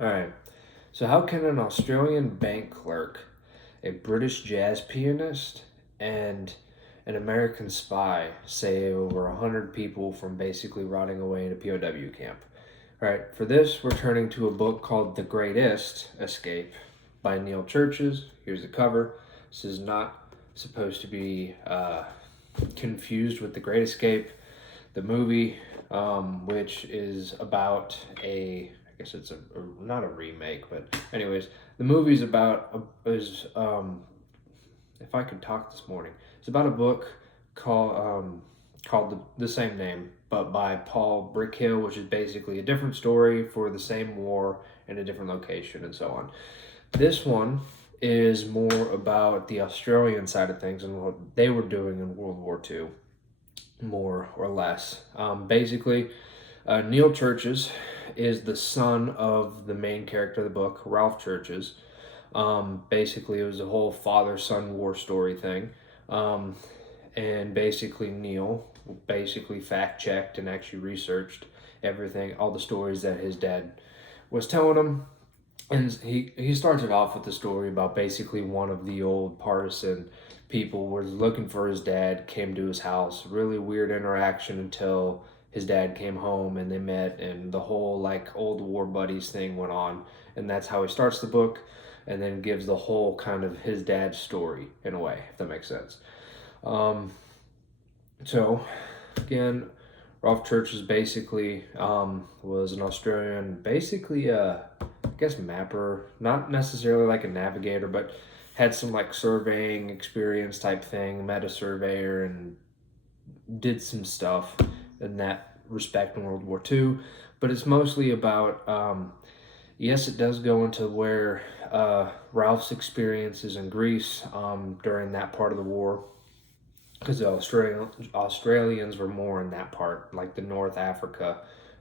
All right. So, how can an Australian bank clerk, a British jazz pianist, and an American spy save over 100 people from basically rotting away in a POW camp? All right. For this, we're turning to a book called The Greatest Escape by Neil Churches. Here's the cover. This is not supposed to be confused with The Great Escape, the movie, which is about I guess it's not a remake, but anyways, the movie's about if I could talk this morning, it's about a book called the same name, but by Paul Brickhill, which is basically a different story for the same war in a different location and so on. This one is more about the Australian side of things and what they were doing in World War II, more or less. Neil Churches is the son of the main character of the book, Ralph Churches. Basically, it was a whole father-son war story thing. And basically, Neil basically fact-checked and actually researched everything, all the stories that his dad was telling him. And he starts it off with the story about basically one of the old partisan people was looking for his dad, came to his house. Really weird interaction until his dad came home and they met, and the whole like old war buddies thing went on. And that's how he starts the book, and then gives the whole kind of his dad's story in a way, if that makes sense. So, again, Ralph Churches basically was an Australian, basically I guess mapper, not necessarily like a navigator, but had some like surveying experience type thing, met a surveyor and did some stuff in that respect in World War II. But it's mostly about, yes, it does go into where Ralph's experiences in Greece during that part of the war, because the Australians were more in that part, like the North Africa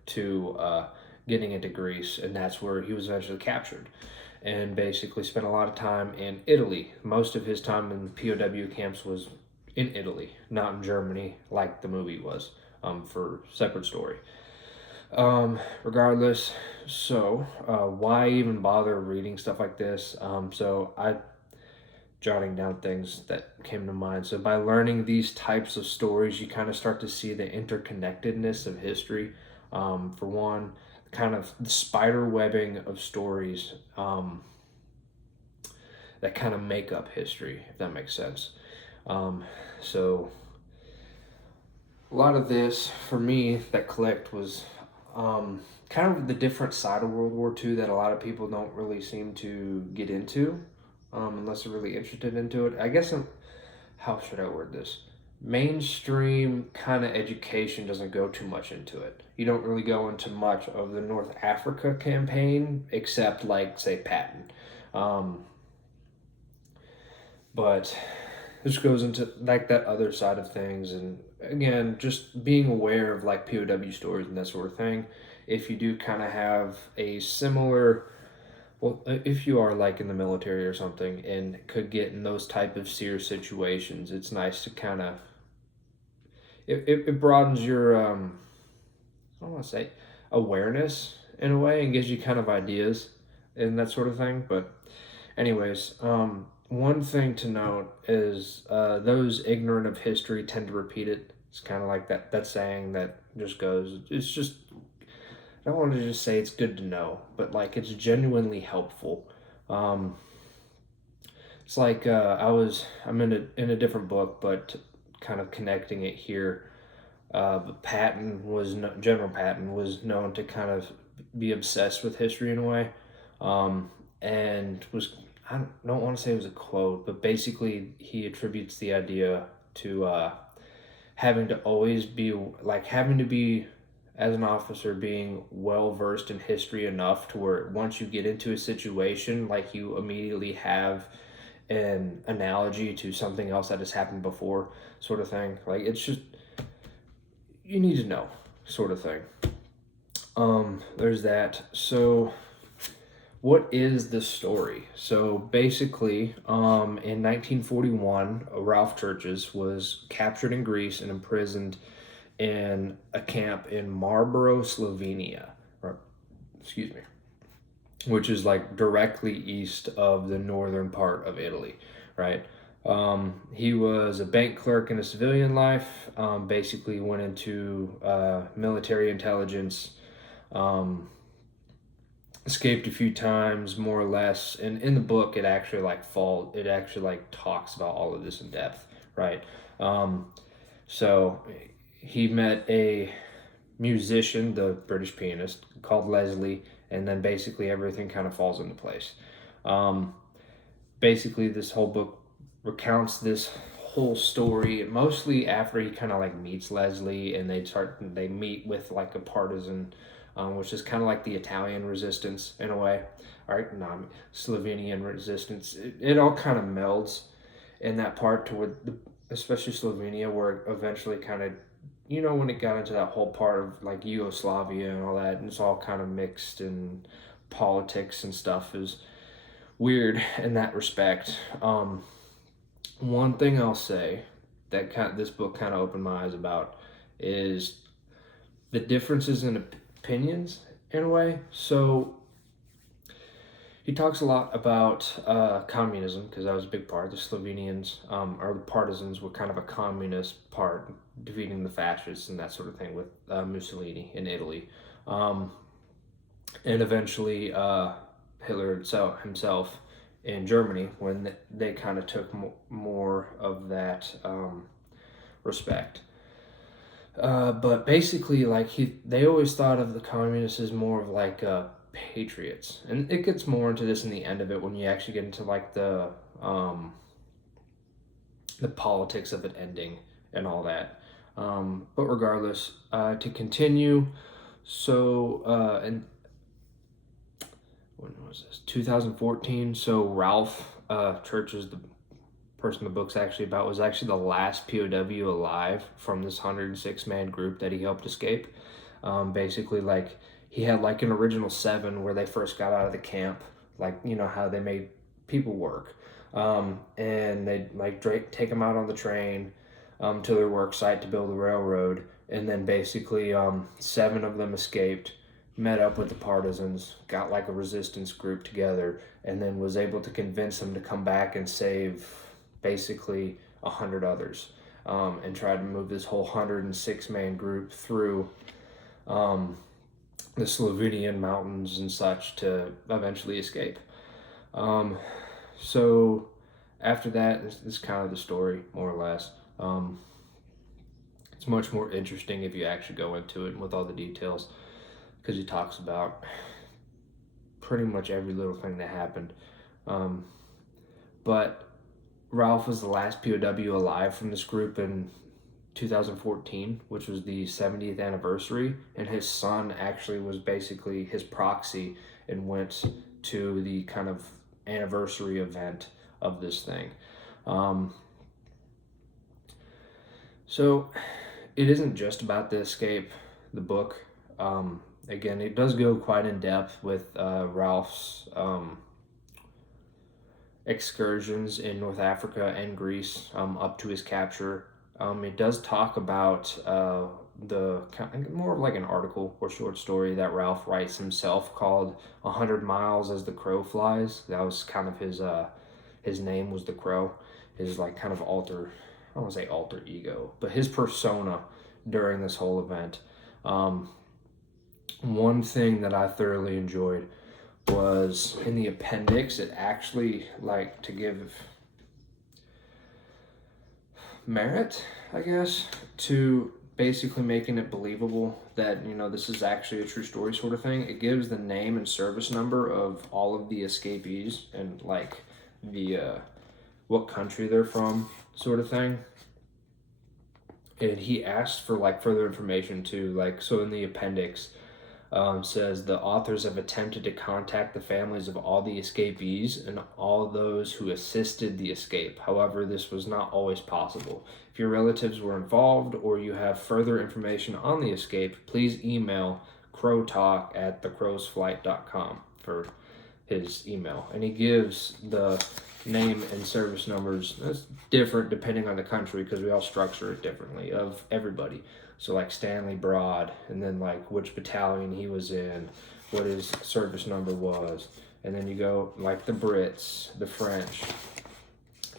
to getting into Greece, and that's where he was eventually captured and basically spent a lot of time in Italy. Most of his time in POW camps was in Italy, not in Germany like the movie was, for separate story. Regardless, so why even bother reading stuff like this? So I jotting down things that came to mind. So by learning these types of stories, you kind of start to see the interconnectedness of history. For one, kind of the spider webbing of stories that kind of make up history, if that makes sense. So a lot of this for me that clicked was kind of the different side of World War II that a lot of people don't really seem to get into, unless they're really interested into it. I guess how should I word this? Mainstream kind of education doesn't go too much into it. You don't really go into much of the North Africa campaign, except like say Patton. But this goes into like that other side of things, and again, just being aware of like POW stories and that sort of thing. If you do kind of have a similar, well, if you are like in the military or something and could get in those type of serious situations, it's nice to kind of it broadens your I don't want to say awareness in a way and gives you kind of ideas and that sort of thing. But anyways, one thing to note is those ignorant of history tend to repeat it. It's kind of like that saying that just goes, it's just, I don't want to just say it's good to know, but like it's genuinely helpful. It's like I'm in a different book, but kind of connecting it here. But General Patton was known to kind of be obsessed with history in a way, and was, I don't want to say it was a quote, but basically he attributes the idea to having to always be like having to be as an officer being well versed in history enough to where once you get into a situation, like you immediately have an analogy to something else that has happened before, sort of thing. Like it's just you need to know, sort of thing. There's that. So what is the story? So basically, in 1941, Ralph Churches was captured in Greece and imprisoned in a camp in Maribor, Slovenia. Or, excuse me. which is like directly east of the northern part of Italy, right? He was a bank clerk in a civilian life, basically went into military intelligence, um, escaped a few times, more or less. And in the book, it actually like talks about all of this in depth, right? Um, so he met a musician, the British pianist, called Leslie, and then basically everything kind of falls into place. Um, Basically, this whole book recounts this whole story, mostly after he kind of like meets Leslie, and they meet with like a partisan, which is kind of like the Italian resistance in a way, all right? No, Slovenian resistance. It all kind of melds in that part toward especially Slovenia, where it eventually kind of, when it got into that whole part of like Yugoslavia and all that, and it's all kind of mixed, and politics and stuff is weird in that respect. One thing I'll say that this book kind of opened my eyes about is the differences in opinions in a way. So he talks a lot about communism, because that was a big part. The Slovenians, or the partisans, were kind of a communist part, defeating the fascists and that sort of thing with Mussolini in Italy. Um, and eventually Hitler himself in Germany, when they kind of took more of that respect. But basically, like they always thought of the communists as more of like patriots, and it gets more into this in the end of it when you actually get into like the politics of it ending and all that. But regardless, to continue, so and when was this? 2014. So Ralph Church is the person the book's actually about, was actually the last POW alive from this 106-man group that he helped escape. Basically, like he had like an original 7 where they first got out of the camp, like how they made people work, and they'd like take them out on the train to their work site to build a railroad, and then basically 7 of them escaped, met up with the partisans, got like a resistance group together, and then was able to convince them to come back and save basically 100 others, and tried to move this whole 106-man group through the Slovenian mountains and such to eventually escape. So after that, this is kind of the story, more or less. It's much more interesting if you actually go into it with all the details, because he talks about pretty much every little thing that happened. But Ralph was the last POW alive from this group in 2014, which was the 70th anniversary, and his son actually was basically his proxy and went to the kind of anniversary event of this thing. So it isn't just about the escape, the book. Again, it does go quite in depth with Ralph's excursions in North Africa and Greece up to his capture. It does talk about the more of like an article or short story that Ralph writes himself called "100 Miles as the Crow Flies." That was kind of his name was the Crow, his like kind of I don't want to say alter ego, but his persona during this whole event. One thing that I thoroughly enjoyed was in the appendix. It actually, like, to give merit, I guess, to basically making it believable that this is actually a true story sort of thing. It gives the name and service number of all of the escapees and like the what country they're from sort of thing. And he asked for like further information too, like, so in the appendix says the authors have attempted to contact the families of all the escapees and all those who assisted the escape. However, this was not always possible. If your relatives were involved or you have further information on the escape, please email crowtalk@thecrowsflight.com for his email. And he gives the name and service numbers. That's different depending on the country, because we all structure it differently, of everybody. So like Stanley Broad, and then like which battalion he was in, what his service number was. And then you go like the Brits, the French,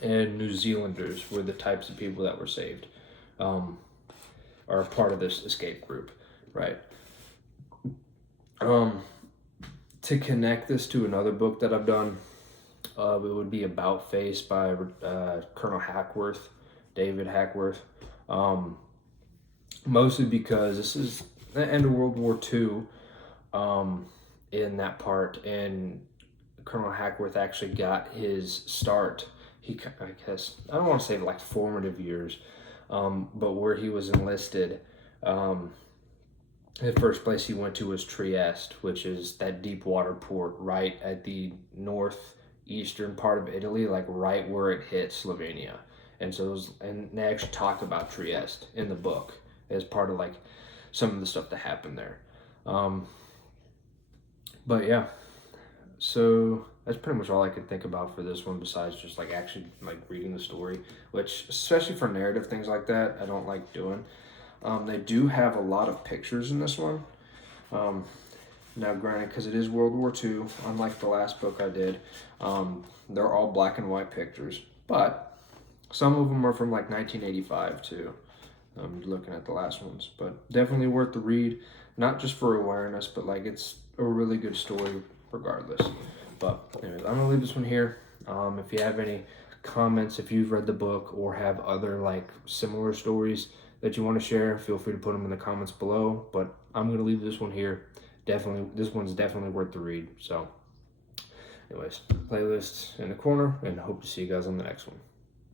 and New Zealanders were the types of people that were saved, are part of this escape group, right? To connect this to another book that I've done, it would be About Face by Colonel Hackworth, David Hackworth. Mostly because this is the end of World War II, in that part, and Colonel Hackworth actually got his start. I guess, I don't want to say like formative years, but where he was enlisted, the first place he went to was Trieste, which is that deep water port right at the northeastern part of Italy, like right where it hits Slovenia. And so and they actually talk about Trieste in the book as part of like some of the stuff that happened there. But yeah, so that's pretty much all I could think about for this one, besides just like actually like reading the story, which, especially for narrative things like that, I don't like doing. They do have a lot of pictures in this one. Now granted, because it is World War II, unlike the last book I did, they're all black and white pictures, but some of them are from like 1985 too. I'm looking at the last ones, but definitely worth the read, not just for awareness, but like it's a really good story regardless. But anyways, I'm gonna leave this one here. If you have any comments, if you've read the book or have other like similar stories that you want to share, feel free to put them in the comments below. But I'm gonna leave this one here. Definitely, this one's definitely worth the read. So anyways, playlists in the corner, and hope to see you guys on the next one.